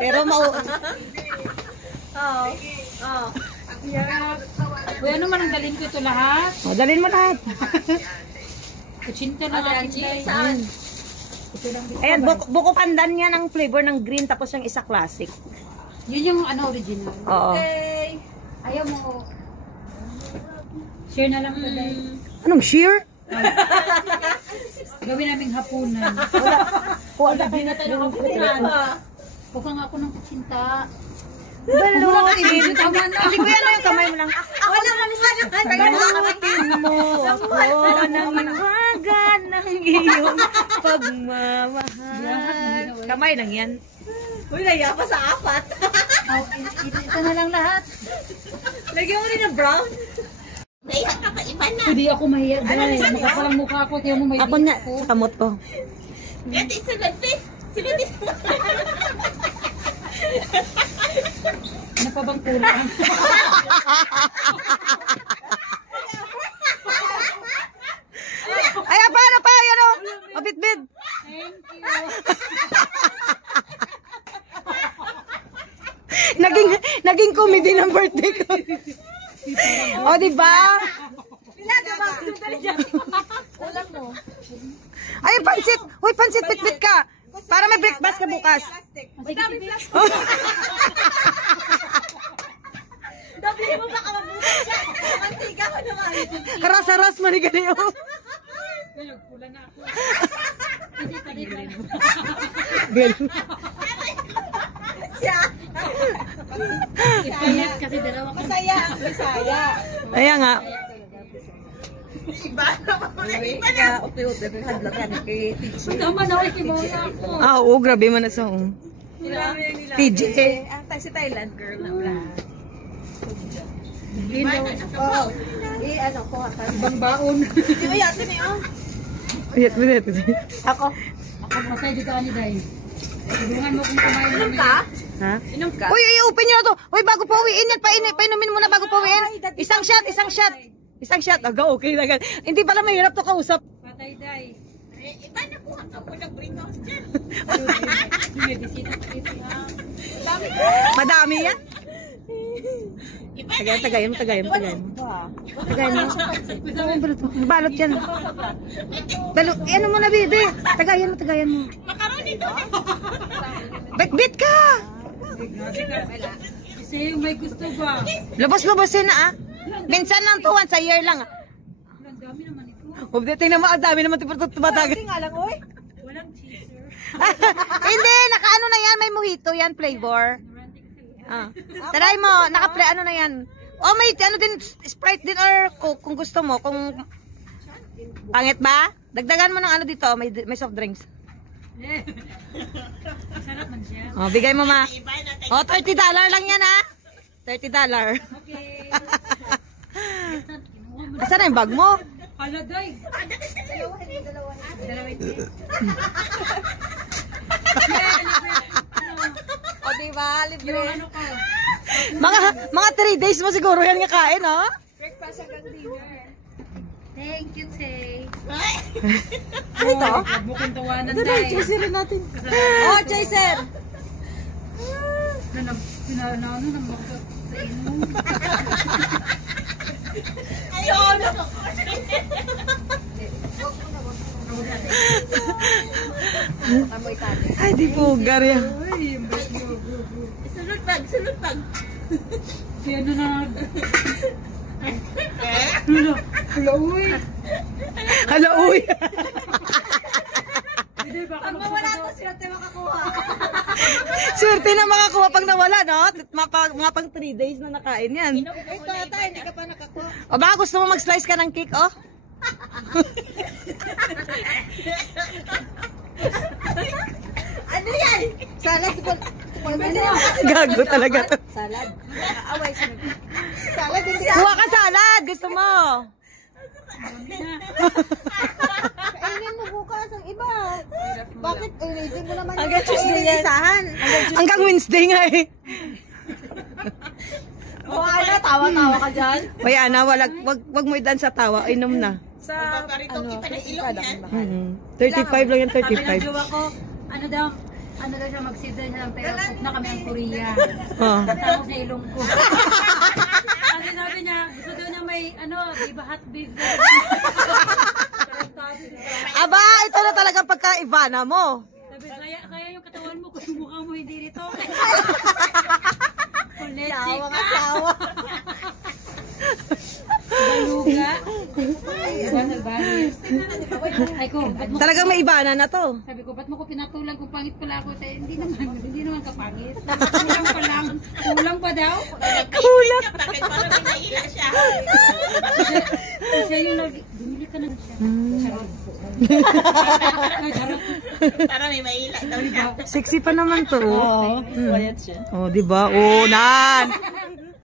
Pero Uy, ano man ang dalhin ko ito lahat? O, dalhin mo lahat. Kutsinta na aking guys. Ayan, buko pandan yan ang flavor ng green, tapos yung isa classic. Yun yung ano original. Oo. Okay. Ayaw mo. Share na lang today. Anong sheer? Gawin naming hapunan. Wala na tayo ng hapunan. Bukang ako ng kutsinta. Balo, Hindi ko yan yung kamay mo lang. Ako na lang balutin mo ako ng iwaga ng iyong pagmamahal. Kamay lang yan. Uy, naya pa sa apat. Ito na lang lahat. Lagyan mo rin ng brown. Naiyak ka pa, iba na. Hindi ako mahiya guys. Makapalang mukha ko. Tiyo mo may Ako na, sa kamot ko. Ito, sunod din. Sunod din. Ano pa bang kulang? Ay, paano pa? Yan o. Mabit-bit. Thank you. Naging comedy ng birthday ko. O, diba? Ulam mo. Ay, pansit. Uy, pansit, bit-bit ka. Para may breakfast ka bukas. Madami plastic. Doblehin mo baka mabutas siya. Mantika ko naman. Haras-haras maniga na yun. Pula na ako. Hindi Siya. Ipayat kasi dalawa ko. Masaya ang Bisaya. Kaya nga. Iba naman mo na iba na. Upi-upi. Hadla ka ni kay teacher. Tama na ako. Ikibawa ako. Ah, oo, grabe man na sa PJ. Ang tayo si Thailand girl na lahat. Oo. Ano ko ka. Ibang baon. Di ba yatin eh oh. Wait. Ako. Ako masaya dito ani day. Tulungan mo kung kumain Inom ka? Ha? Inom ka? Uy, open nyo na to. Uy, bago pa uwiin yan. Painumin mo na bago pa uwiin. Isang shot. Isang shot. Aga, okay lang. Hindi pala mahirap to kausap. Patay day. Iba na kuha ka po ng bring house dyan. May bisita ko dito ha. Madami yan. Tagayin mo. Tagayin mo. Balot yan. Ano mo na, bibi? Tagayin mo. Makaroni to. Bit ka. Kasi yung may gusto ba? Lubos-lubosin na, ah. Minsan lang to, once a year lang. Ang dami naman ito. Tingnan mo, ang dami naman tumatag. Nga lang, oy. Walang cheeser. Hindi, naka-ano na yan. May mojito yan, flavor. Ah. Try mo, ano na yan. Oh, may ano din, Sprite din or Coke kung gusto mo. Kung pangit ba? Dagdagan mo ng ano dito, may soft drinks. Sarap man siya. Oh, bigay mo ma. Oh, $30 lang yan ha. $30. Okay. Saan na yung bag mo? Hala day. Dalawa ito. O diba, libre. Yung ano ka? Mga 3 days mo siguro yan nga kain, oh. Breakfast hanggang dinner. Thank you, Tay. Ano to? Huwag mo kong tawanan, Tay. Chaser natin. Oh, chaser! Ano na mga sa ino. Ayun! Ay, di pugar yan. Sunod pag. Si ano na. Hala, uy. Hala, uy. Hindi, baka Pag mawala to, sila tayo makakuha. Swerte na makakuha pag nawala, no? Mga pang 3 days na nakain yan. Ito ata, hindi ka pa nakakuha. O baka gusto mo mag-slice ka ng cake, oh? Ano yan? Salad. Gago talaga to. Salad. Away sa salad. Hindi Kuha ka salad, gusto mo. kainin mo bukas ang iba. Bakit? Ulitin mo naman Hanggang Tuesday yan. isahan. Hanggang Wednesday nga eh. O ano, tawa-tawa ka dyan? Hoy Ana, wag mo idan sa tawa, inom na. Sa ano, Mm 35 lang yan, Sabi ng 35. jowa ko, ano daw, ano daw siya, mag-save daw siya ng pera. Pag na kami ang Korea. Oh. Tapos niya ilong ko. Kasi sabi niya, gusto daw niya may, ano, diba hot babe. Aba, ito na talagang pagka-Ivana mo. Sabi, kaya yung katawan mo, kung yung mukha mo hindi rito. Kulit, Sawa chika. nga, sawa. Baluga. Diba, nagbahis. Ay ko, ba't mo, Talagang may Ivana na to. sabi ko, ba't mo ko pinatulan kung pangit pala ako? Sabi, hindi naman kapangit. Kulang pa lang. Kulang pa daw. Kulang. Kasi yung bumili ka na siya. Charot. Ay, charot. Para may maila daw siya. Sexy pa naman to. Oo, quiet siya. Oh, di ba? Oh, nan.